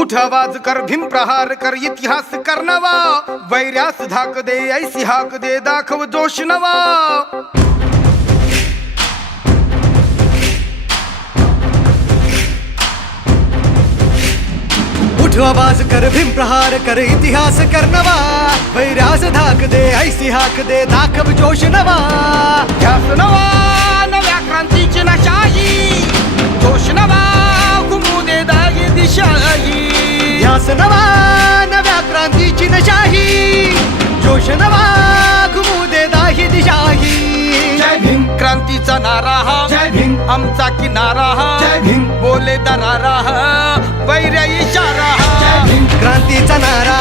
उठ आवाज कर भीम प्रहार कर इतिहास कर नवा वैर्यास धाक दे ऐसी हाक दे दाखव जोश नवा उठ आवाज कर भीम प्रहार कर इतिहास कर नवा वैर्यास धाक दे ऐसी हाक दे दाखव जोश नवा ध्यास नवा नव्या क्रांतीची नशाही जोश नवा घुमू दे दागी दिशाही ध्यास नवा नव्या क्रांतीची नशाही जोश नवा घुमू दे दाही दिशाही जय भीम क्रांतीचा नारा हा जय भीम आमचा किनारा हा जय भीम बोले दरारा हा वैर्य इशारा हा जय भीम क्रांतीचा नारा